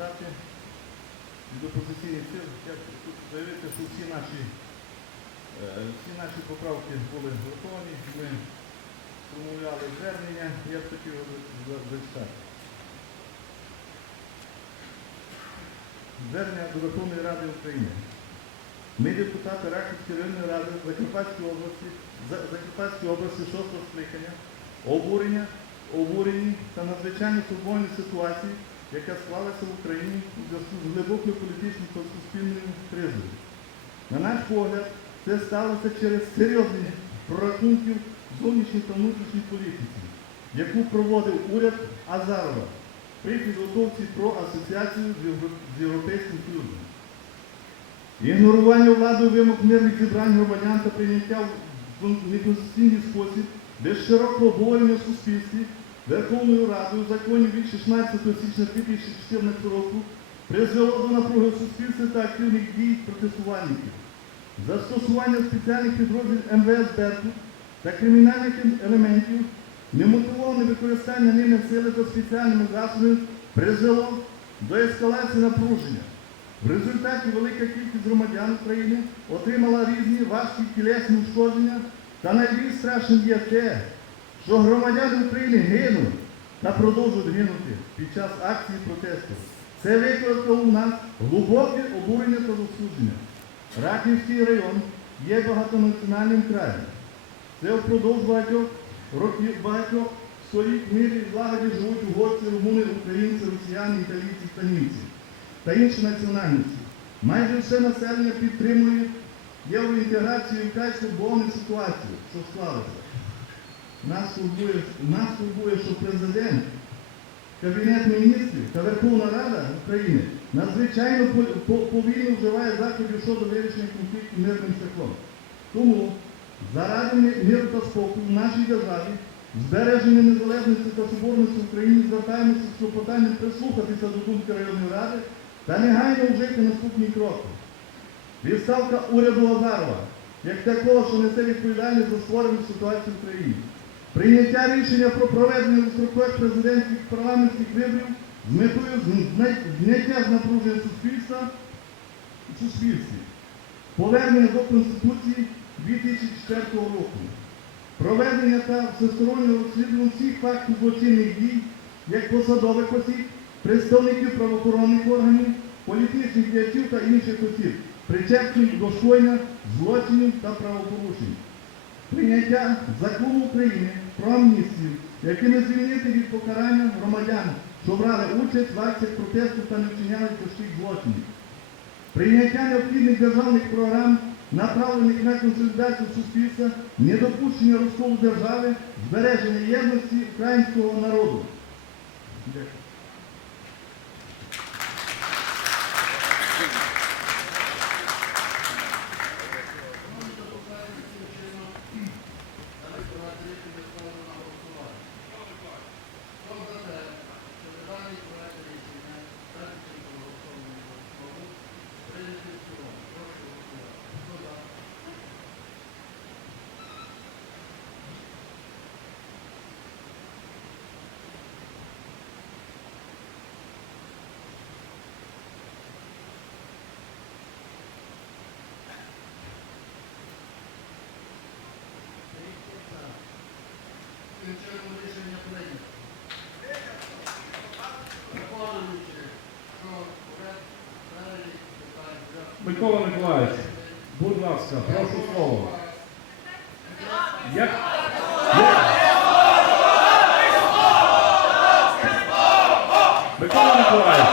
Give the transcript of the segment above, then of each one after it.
депутати, від опозиційних сил заявити, що всі наші, е, всі наші поправки були готові. Ми промовляли звернення, я б хотів зачитати. Звернення до Верховної Ради України. Ми, депутати Рахівської районної ради Закарпатської області, За- Закарпатської області 6 скликання, обурення, обурені та надзвичайно турбовані ситуації, яка склалася в Україні у зв'язку з глибокою політичною та суспільною кризою. На наш погляд, це сталося через серйозні прорахунки в зовнішній та внутрішній політиці, яку проводив уряд Азарова при підготовці про асоціацію з Європейським Союзом. Ігнорування владою вимог мирних зібрань громадян та прийняття в неконституційний спосіб без широкого обговорення в суспільстві Верховною Радою законів від 16 січня 2014 року призвело до напруги в суспільстві та активних дій протестувальників. Застосування спеціальних підрозділів МВС Беркут та кримінальних елементів, немотивоване використання ними сили та спеціальними засобами призвело до ескалації напруження. В результаті велика кількість громадян України отримала різні важкі тілесні ушкодження, та найбільш страшним є те, що громадяни України гинуть та продовжують гинути під час акції протесту. Це викликало у нас глибоке обурення та розсудження. Раківський район є багатонаціональним краєм. Це впродовж багатьох років багатьох століть мирі злагоді живуть угорці, румуни, українці, росіяни, італійці та німці та інші національності. Майже все населення підтримує євроінтеграцію і вкрай скорбовану ситуацію, що склалася. Нас турбує, нас турбує, що президент, Кабінет міністрів та Верховна Рада України надзвичайно по- по- повільно вживає заходів щодо вирішення конфлікту мирним шляхом. Тому заради миру та спокою в нашій державі, збереження незалежності та соборності України звертаємося з клопотанням прислухатися до думки районної ради та негайно вжити наступні кроки. Відставка уряду Азарова, як такого, що несе відповідальність за створену ситуацію в країні. Прийняття рішення про проведення дострокових президентських парламентських виборів з метою зняття з напруження суспільства в суспільстві. Повернення до Конституції 2004 року. Проведення та всестороннього розслідування всіх фактів злочинних дій, як посадових осіб, представників правоохоронних органів, політичних діячів та інших осіб, причетних до скоєння злочинів та правопорушень. Прийняття закону України про амністію, якими звільнити від покарання громадян, що брали участь в акціях протесту та не вчиняли тяжких злочинів. Прийняття необхідних державних програм, направлених на консолідацію суспільства, недопущення розколу держави, збереження єдності українського народу. Дякую. Шановні депутати, таким чином, далі провести рішення ставлю на голосування. Хто за те, щоб даний проект рішення стати проголосований в основу, прийняти в цілому. Прошу голосувати. Хто за? Таким чином рішення прийнято. Виконуючи, що поряд перелік питань для Микола Миколаївич, будь ласка, прошу слово. Як... Микола Миколаївич.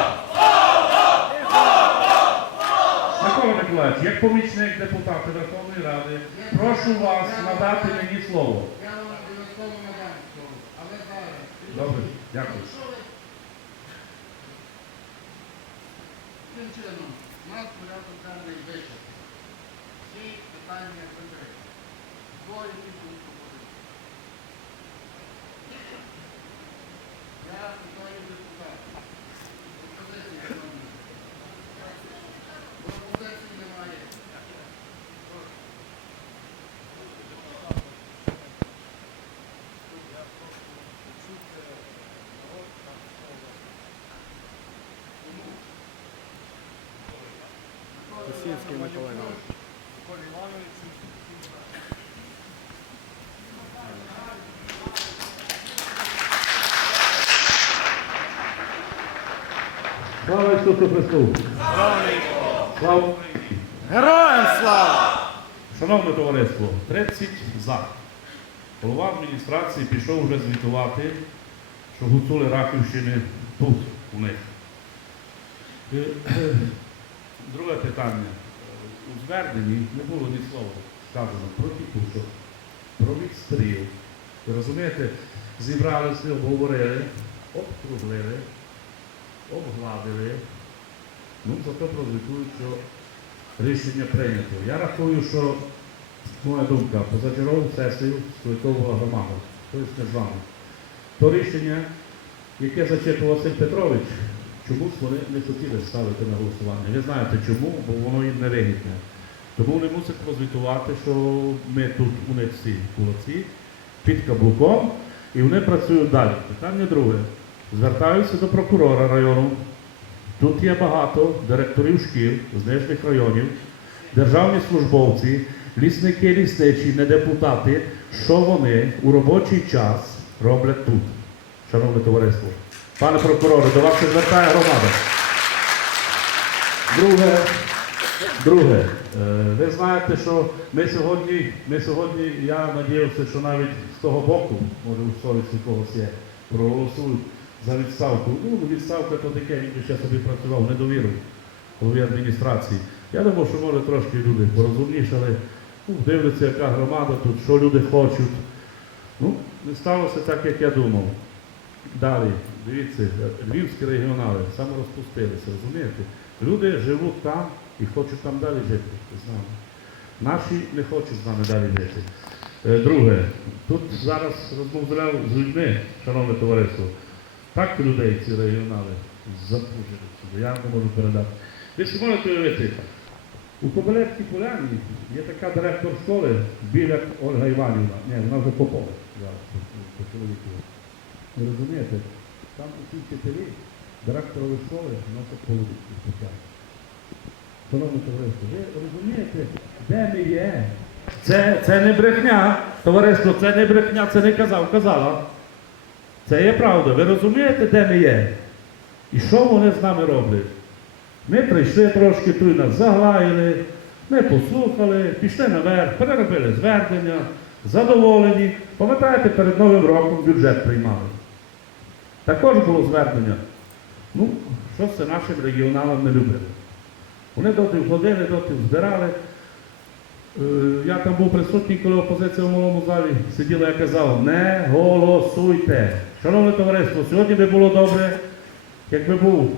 Микола Миколаївич, як помічник депутата Верховної Ради, прошу вас надати мені слово. Добре, дякую. Чином, у нас порядок денний вичерпаний. Всі питання закриті. Двоє тільки пропозиції. Я питаю депутатів. Лисинський Микола Іванович. Слава Ісусу Христу! Слава Україні! Героям слава! Шановне товариство, 30 за. Голова адміністрації пішов вже звітувати, що гуцули Рахівщини тут у них. Е, Друге питання. У зверненні не було ні слова сказано про тітушок, про відстріл. Ви розумієте, зібралися, обговорили, обкруглили, обгладили. Ну, зато прозвітують, що рішення прийнято. Я рахую, що моя думка, позачергову сесію Столикового громади, тобто не з вами. То рішення, яке зачитував Василь Петрович, чомусь вони не хотіли ставити на голосування. Ви знаєте чому, бо воно їм не вигідне. Тому вони мусять прозвітувати, що ми тут у них всі молодці, під каблуком, і вони працюють далі. Питання друге. Звертаюся до прокурора району. Тут є багато директорів шкіл з нижніх районів, державні службовці, лісники, лісничі, не депутати, що вони у робочий час роблять тут, шановне товариство. Пане прокуроре, до вас звертає громада. Друге, друге, е, ви знаєте, що ми сьогодні, ми сьогодні, я надіявся, що навіть з того боку, може у совісті когось є, проголосують за відставку. Ну, відставка то таке, він ще собі працював недовіру голові адміністрації. Я думав, що може трошки люди порозумнішали, ну, дивляться, яка громада тут, що люди хочуть. Ну, не сталося так, як я думав. Далі, дивіться, львівські регіонали саморозпустилися, розумієте? Люди живуть там і хочуть там далі жити з нами. Наші не хочуть з нами далі жити. Е, Друге, тут зараз розмовляв з людьми, шановне товариство. Так людей ці регіонали запужили сюди, я не можу передати. Ви ж можете уявити, у Кобилецькій поляні є така директор школи біля Ольга Іванівна. Ні, вона вже попова зараз по, чоловіку. Ви розумієте? Там усі вчителі, директорови школи носять полудики спочатку. Шановне товариство, ви розумієте, де ми є? Це, це не брехня, товариство, це не брехня, це не казав, казала. Це є правда. Ви розумієте, де ми є? І що вони з нами роблять? Ми прийшли трошки, тут нас заглаяли, ми послухали, пішли наверх, переробили звернення, задоволені. Пам'ятаєте, перед Новим роком бюджет приймали. Також було звернення. Ну, що це нашим регіоналам не любили. Вони доти ходили, доти збирали. Е, Я там був присутній, коли опозиція в малому залі сиділа, я казав, не голосуйте. Шановне товариство, сьогодні би було добре, якби був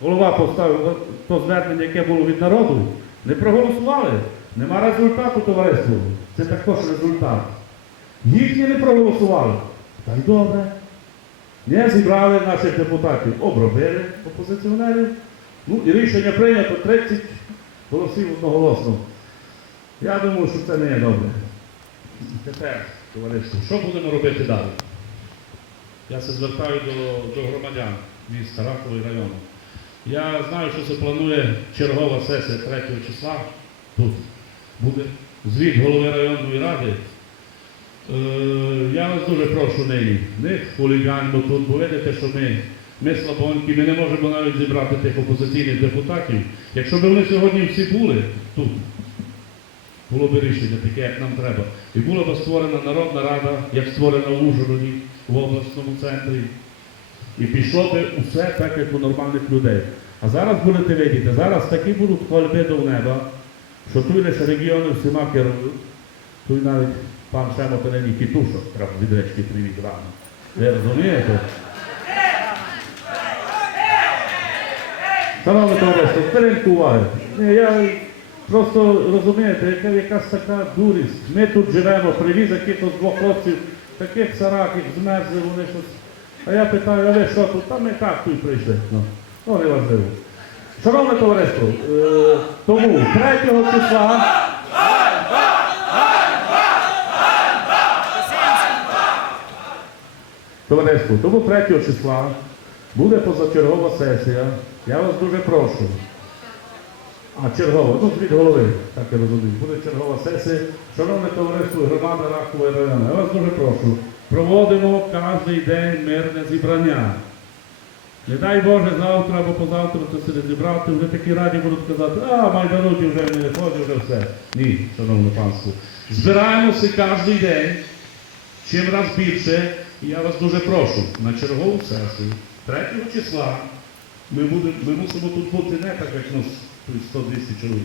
голова поставив то звернення, яке було від народу, не проголосували. Нема результату, товариство. Це також результат. Їхні не проголосували. Та й добре. Не зібрали наших депутатів, обробили опозиціонерів. Ну і рішення прийнято 30 голосів одноголосно. Я думаю, що це не є добре. Тепер, товариство, що будемо робити далі? Я се звертаю до, до громадян міста Ракової району. Я знаю, що це планує чергова сесія 3 числа. Тут буде звіт голови районної ради. Е, я вас дуже прошу нині, не хуліганьмо тут, бо видите, що ми, ми слабонькі, ми не можемо навіть зібрати тих опозиційних депутатів. Якщо б вони сьогодні всі були тут, було б рішення таке, як нам треба. І була б створена народна рада, як створена в Ужгороді, в обласному центрі. І пішло би усе так, як у нормальних людей. А зараз будете видіти, зараз такі будуть хвальби до неба, що тут лише регіони всіма керують, тут навіть пан Шемота нині тітушок треба від речки привіт рано. Ви розумієте? Шановне товариство, хвилинку уваги. Я просто розумієте, яка якась така дурість. Ми тут живемо, привіз якихось двох хлопців, таких сараків, змерзли вони щось. А я питаю, а ви що тут? Та ми так тут прийшли. Ну, ну важливо. Шановне товариство, е, тому 3 числа. Товариство, тому 3 числа буде позачергова сесія. Я вас дуже прошу. А, чергова, ну від голови, так я розумію. Буде чергова сесія. Шановне товариство, громада Рахової району, я вас дуже прошу. Проводимо кожен день мирне зібрання. Не дай Боже, завтра або позавтра це не зібрати, вже такі раді будуть казати, а майдануті вже не виходить, вже все. Ні, шановне панство. Збираємося кожен день, чим раз більше, і я вас дуже прошу, на чергову сесію, 3 числа, ми, будемо, ми мусимо тут бути не так, як нас 100-200 чоловік.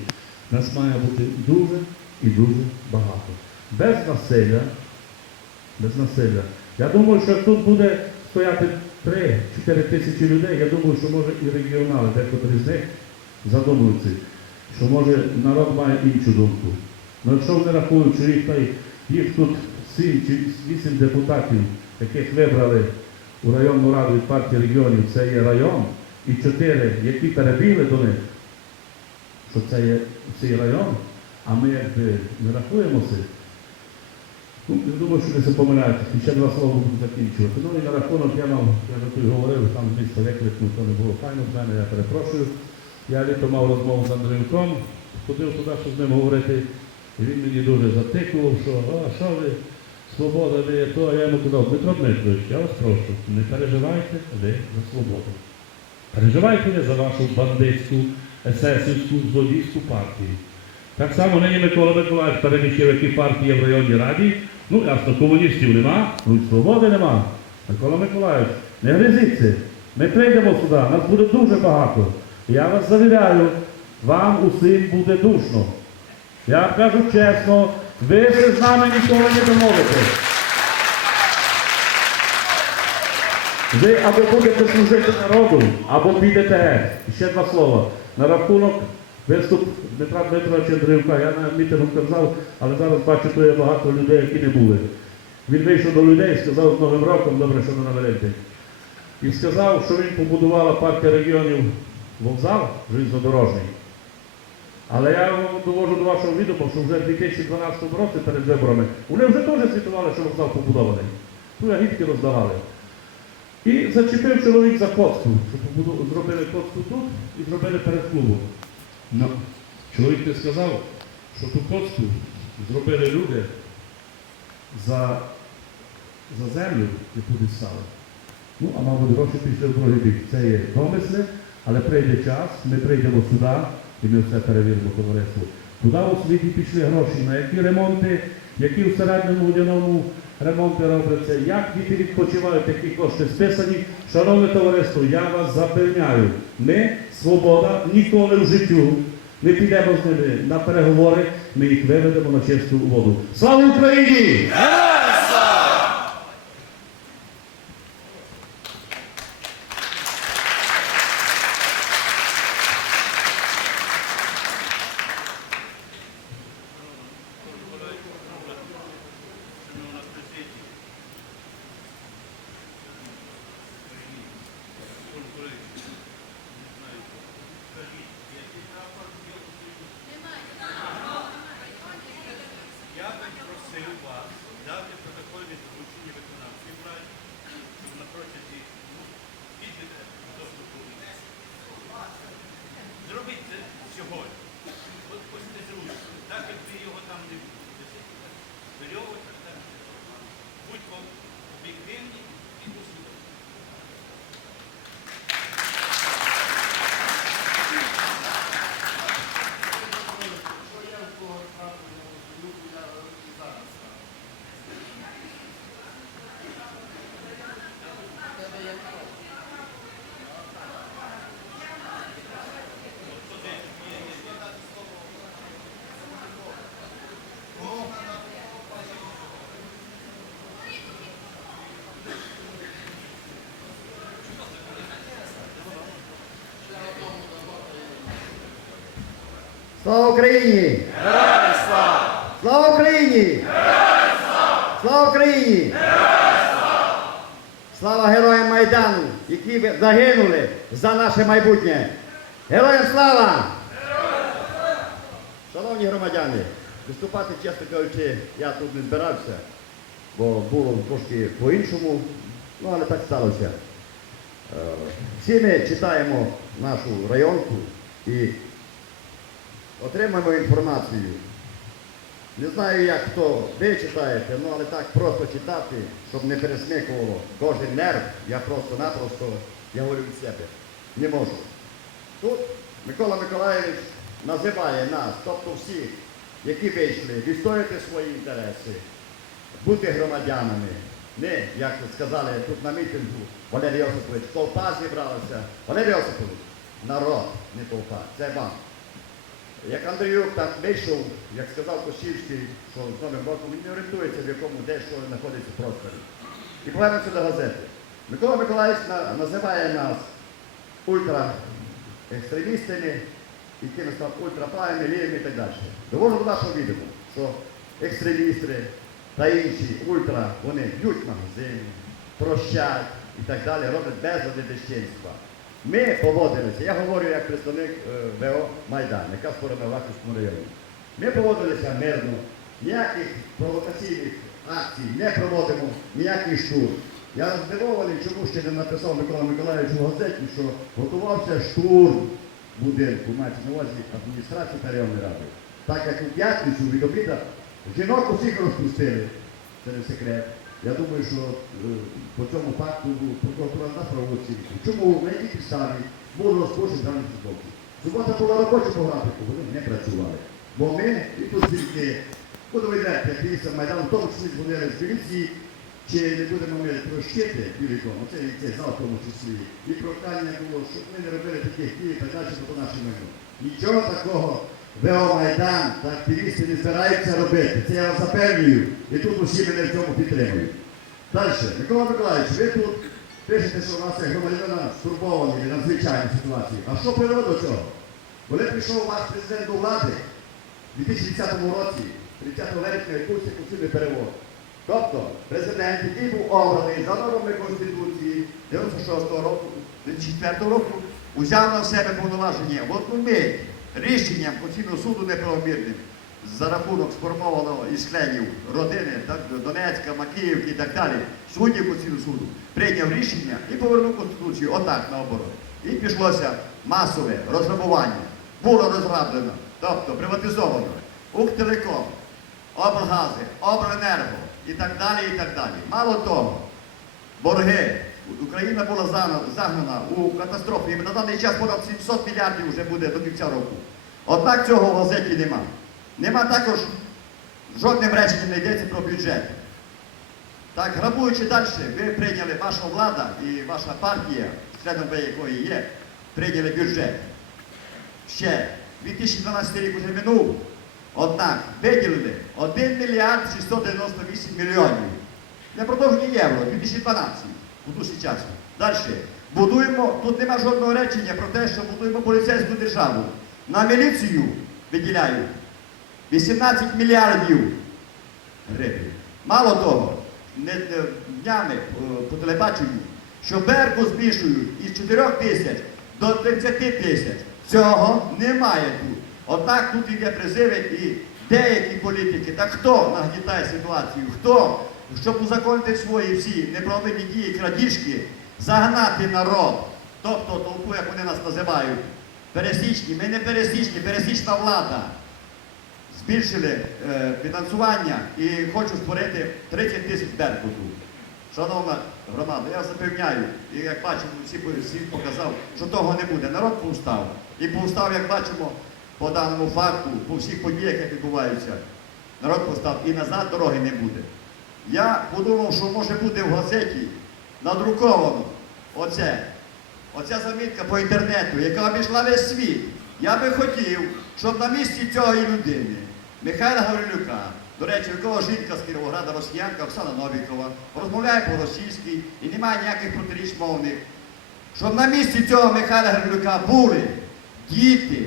Нас має бути дуже і дуже багато. Без насилля, без насилля. Я думаю, що тут буде стояти 3-4 тисячі людей, я думаю, що може і регіонали, декотрі з них задумуються, що може народ має іншу думку. Ну якщо вони рахують, що їх, їх тут 7 чи 8 депутатів, яких вибрали у районну раду від партії регіонів, це є район, і 4, які перебігли до них, що це є цей район, а ми якби не рахуємося. Ну, я думаю, що ви се помиляєте. І ще два слова буду закінчувати. Ну і на рахунок я мав, я за той говорив, там з міста викликнув, то не було файно з мене, я перепрошую. Я літо мав розмову з Андрюком, ходив туди, щоб з ним говорити, і він мені дуже затикував, що о, що ви, свобода ви є то, а я йому казав, Дмитро Дмитрович, я вас прошу, не переживайте ви за свободу. Переживайте ви за вашу бандитську, есесівську, злодійську партію. Так само нині Микола Миколаївич переміщив, які партії в районній раді. Ну, ясно, комуністів нема, ну свободи нема. Микола Миколаївич, не гризіться. Ми прийдемо сюди, нас буде дуже багато. Я вас завіряю, вам усім буде душно. Я кажу чесно, ви ще з нами ніколи не домовитесь. Ви або будете служити народу, або підете ще два слова. На рахунок виступ Дмитра Дмитровича Андріюка, я на мітингу казав, але зараз бачу, що є багато людей, які не були. Він вийшов до людей сказав з Новим роком, добре, що не на Великдень. І сказав, що він побудувала партія регіонів вокзал железнодорожний. Але я вам довожу до вашого відома, що вже в 2012 році перед виборами вони вже теж світували, що вокзал побудований. Ту агітки роздавали. І зачепив чоловік за коцку, що побуду- зробили коцку тут і зробили перед клубом. Ну, чоловік не сказав, що ту коцку зробили люди за, за землю, яку дістали. Ну, а мабуть, гроші пішли в другий бік. Це є домисли, але прийде час, ми прийдемо сюди і ми все перевіримо товариство. Туди у світі пішли гроші, на які ремонти, які в середньому водяному ремонти робляться, як діти відпочивають, які кошти списані. Шановне товариство, я вас запевняю, ми, свобода, ніколи в життю не підемо з ними на переговори, ми їх виведемо на чисту воду. Слава Україні! Я би просив вас дати протокольні доручення виконавчій владі, щоб на протязі ну, підійде доступу. Зробіть це сьогодні. От ось не зручно. Так як ви його там не будете. Вирьовувати так. Будьмо об'єктивні і послідовні. Що я в кого ставлю на Василюку, я і зараз ставлю. У тебе є хто? Слава Україні! Героям слава! Слава Україні! Героям слава! Слава Україні! Слава героям Майдану, які загинули за наше майбутнє! Героям слава! Шановні громадяни, виступати, чесно кажучи, я тут не збирався, бо було трошки по-іншому, ну але так сталося. Е, Всі ми читаємо нашу районку і отримаємо інформацію. Не знаю, як хто ви читаєте, ну але так просто читати, щоб не пересмикувало кожен нерв, я просто-напросто, я говорю від себе, не можу. Тут Микола Миколаївич називає нас, тобто всіх, які вийшли, відстояти свої інтереси, бути громадянами. Не, як сказали тут на мітингу Валерій Йосипович, толпа зібралася. Валерій Йосипович, народ, не толпа, це вам. Як Андріюк так вийшов, як сказав Косівський, що з Новим роком він не орієнтується, в якому де що знаходиться в просторі. І повернемося до газети. Микола Миколаївич називає нас ультраекстремістами, якимись там ультраправими, лівими і так далі. Довожу до нашого відомо, що екстремісти та інші ультра, вони б'ють магазини, прощають і так далі, роблять безлади безчинства. Ми поводилися, я говорю як представник е, ВО Майдан, яка створена в Лахівському районі. Ми поводилися мирно, ніяких провокаційних акцій не проводимо, ніякий штурм. Я здивований, чому ще не написав Микола Миколаївич у газеті, що готувався штурм будинку, мається на увазі адміністрації та районної ради. Так як у п'ятницю від обіда жінок усіх розпустили. Це не секрет. Я думаю, що е, по цьому факту прокуратура дасть правову оцінку. Чому на якій підставі було розпочати дані службовці? Субота була робоча по графіку, вони не працювали. Бо ми і тут тільки будемо йдете, як дивіться Майдан, в тому числі дзвонили з поліції, чи не будемо ми прощити Біліком, оце і цей зал в тому числі. І прохання було, щоб ми не робили таких дій і так далі, по нашому майну. Нічого такого ВО Майдан та активісти не збираються робити. Це я вас запевнюю. І тут усі мене в цьому підтримують. Далі, Микола Миколаївич, ви тут пишете, що у нас як громадянина стурбовані від надзвичайної ситуації. А що привело до цього? Коли прийшов ваш президент до влади у 2010 році, 30 вересня, відбувся конституційний перевод. Тобто президент, який був обраний за нормами Конституції 96 року, 2004 року, узяв на себе повноваження в одну мить рішенням Конституційного суду неправомірним за рахунок сформованого із членів родини Донецька, Макіївки і так далі, суддів Конституційного суду, прийняв рішення і повернув Конституцію отак наоборот. І пішлося масове розграбування. Було розграблено, тобто приватизовано Укртелеком, облгази, обленерго і так далі, і так далі. Мало того, борги. Україна була загнана, у катастрофу. І на даний час понад 700 мільярдів вже буде до кінця року. Однак цього в газеті нема. Нема також жодним реченням не йдеться про бюджет. Так, грабуючи далі, ви прийняли, ваша влада і ваша партія, членом якої є, прийняли бюджет. Ще 2012 рік уже минув. Однак виділили 1 мільярд 698 мільйонів. Не продовжені євро, 2012, у душі часу. Далі. Будуємо, тут нема жодного речення про те, що будуємо поліцейську державу. На міліцію виділяють 18 мільярдів гривень. Мало того, не, не, днями е, по телебаченню, що Берку збільшують із 4 тисяч до 30 тисяч. Цього немає тут. Отак тут йде призиви і деякі політики. Так хто нагнітає ситуацію? Хто, щоб узаконити свої всі неправильні дії, крадіжки, загнати народ, тобто толпу, як вони нас називають, пересічні, ми не пересічні, пересічна влада збільшили е, фінансування і хочу створити 30 тисяч беркуту. Шановна громада, я запевняю, і як бачимо, всі, всі показав, що того не буде. Народ повстав. І повстав, як бачимо, по даному факту, по всіх подіях, які відбуваються. Народ повстав і назад дороги не буде. Я подумав, що може бути в газеті надруковано оце. Оця замітка по інтернету, яка обійшла весь світ. Я би хотів, щоб на місці цієї людини, Михайла Гаврилюка, до речі, якого жінка з Кіровограда, росіянка Оксана Новікова, розмовляє по-російськи і немає ніяких протиріч мовних, щоб на місці цього Михайла Гаврилюка були діти,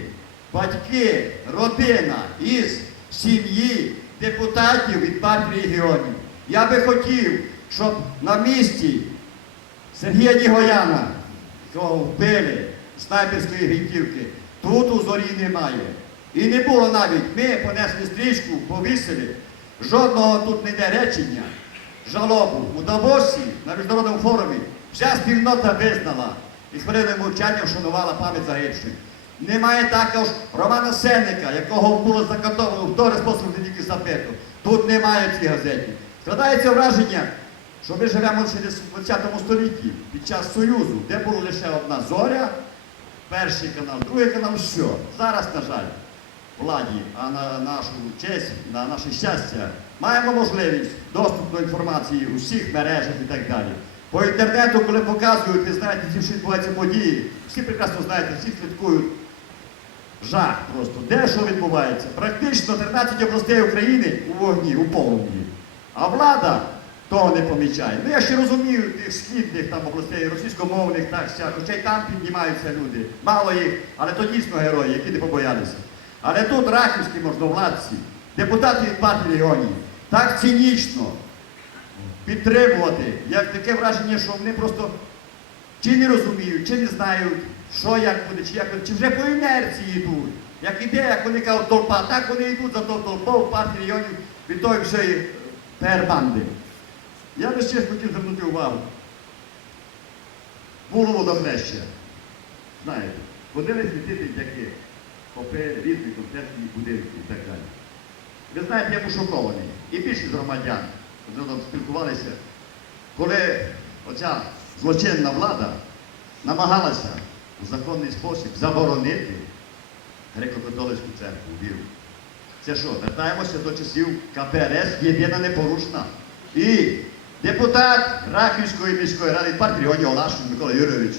батьки, родина із сім'ї депутатів від партії регіонів. Я би хотів, щоб на місці Сергія Нігояна, якого вбили снайперської гвинтівки, тут у зорі немає. І не було навіть, ми понесли стрічку, повісили, жодного тут не йде речення, жалобу. У Давосі на міжнародному форумі вся спільнота визнала і хвилиною мовчання вшанувала пам'ять загибших. Немає також Романа Сенника, якого було закатовано в той спосіб тільки запиту. Тут немає в цій газеті. Складається враження, що ми живемо в 20 столітті, під час Союзу, де була лише одна зоря, перший канал, другий канал, все. Зараз, на жаль, владі, а на нашу честь, на наше щастя, маємо можливість доступу до інформації у всіх мережах і так далі. По інтернету, коли показують, ви знаєте, ці що відбуваються події, всі прекрасно знаєте, всі слідкують. Жах просто. Де що відбувається? Практично 13 областей України у вогні, у полум'ї. А влада того не помічає. Ну я ще розумію тих східних там областей, російськомовних, так сяк, хоча й там піднімаються люди. Мало їх, але то дійсно герої, які не побоялися. Але тут рахівські можновладці, депутати від партії регіонів, так цинічно підтримувати, як таке враження, що вони просто чи не розуміють, чи не знають, що як буде, чи як чи вже по інерції йдуть. Як іде, як вони кажуть, толпа, так вони йдуть за то толпою партії регіонів від тої всієї тербанди. Я ще хотів звернути увагу. Було водохреща. Знаєте, ходили світити дяки, попи, різні концертні будинки і так далі. Ви знаєте, я був шокований. І більшість громадян, ми там спілкувалися, коли оця злочинна влада намагалася у законний спосіб заборонити греко-католицьку церкву віру. Це що, вертаємося до часів КПРС, єдина непорушна. І депутат Рахівської міської ради партії Олашин Микола Юрійович,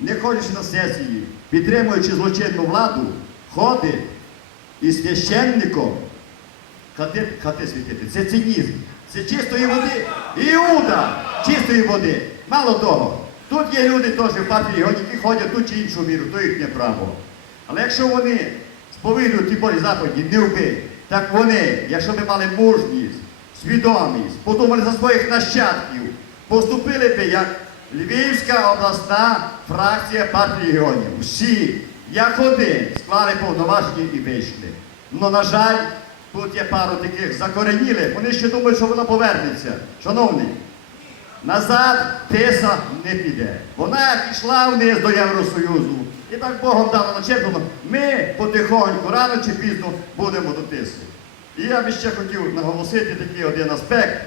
не ходячи на сесії, підтримуючи злочинну владу, ходить із священником хати, хати світити. Це цинізм. Це чистої води. Іуда чистої води. Мало того, тут є люди теж в партії які ходять ту чи іншу віру, то їхнє право. Але якщо вони сповідують ті болі заповіді, не вбий, так вони, якщо б мали мужність, свідомість, подумали за своїх нащадків, поступили би як Львівська обласна фракція партії регіонів. Всі, як один, склали повноваження і вийшли. Ну, на жаль, тут є пару таких закоренілих, вони ще думають, що вона повернеться. Шановний, назад тиса не піде. Вона пішла вниз до Євросоюзу. І так Богом дано начеплено, ми потихоньку, рано чи пізно будемо до тиси. І я би ще хотів наголосити такий один аспект,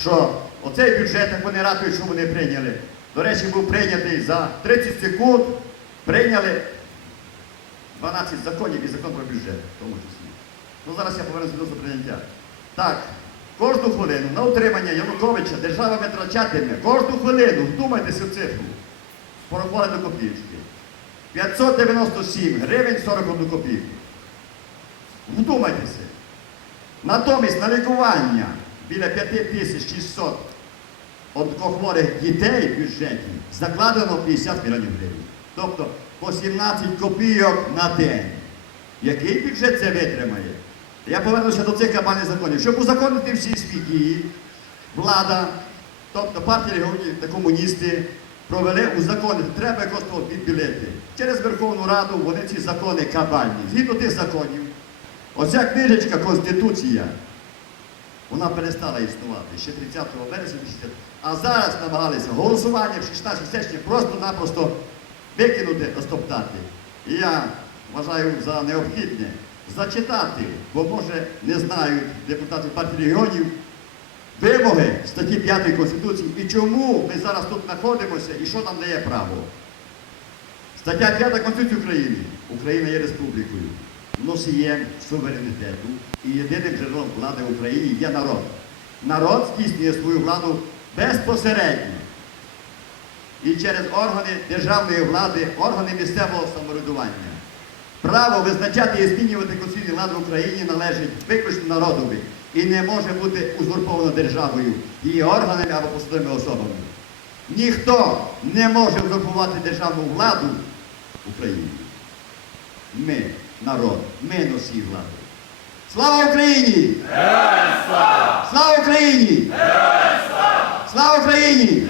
що оцей бюджет, як вони ратують, що вони прийняли. До речі, був прийнятий за 30 секунд, прийняли 12 законів і закон про бюджет, в тому числі. Ну зараз я повернуся до прийняття. Так, кожну хвилину на утримання Януковича держава витрачатиме кожну хвилину, вдумайтеся в цифру, порахували до копійки. 597 гривень 41 копійку. Вдумайтеся. Натомість на лікування біля 5600 онкохворих дітей в бюджеті закладено 50 мільйонів гривень. Тобто по 17 копійок на день. Який бюджет це витримає? Я повернуся до цих кабальних законів. Щоб узаконити всі дії, влада, тобто партія регіонів та комуністи провели узаконити. Треба якось того відбілити. Через Верховну Раду вони ці закони кабальні. Згідно тих законів, оця книжечка Конституція, вона перестала існувати ще 30 вересня 60. А зараз намагалися голосування в 16 січня просто-напросто викинути, розтоптати. І я вважаю за необхідне зачитати, бо може не знають депутати партії регіонів вимоги статті 5 Конституції і чому ми зараз тут знаходимося і що нам дає право. Стаття 5 Конституції України. Україна є республікою, носієм суверенітету і єдиним джерелом влади в Україні є народ. Народ здійснює свою владу безпосередньо. І через органи державної влади, органи місцевого самоврядування. Право визначати і змінювати конституційну владу в Україні належить виключно народові і не може бути узурповано державою, її органами або посадовими особами. Ніхто не може узурпувати державну владу в Україні. Ми, народ, ми носії влади. Слава Україні! слава! Слава Україні! слава! Слава Україні!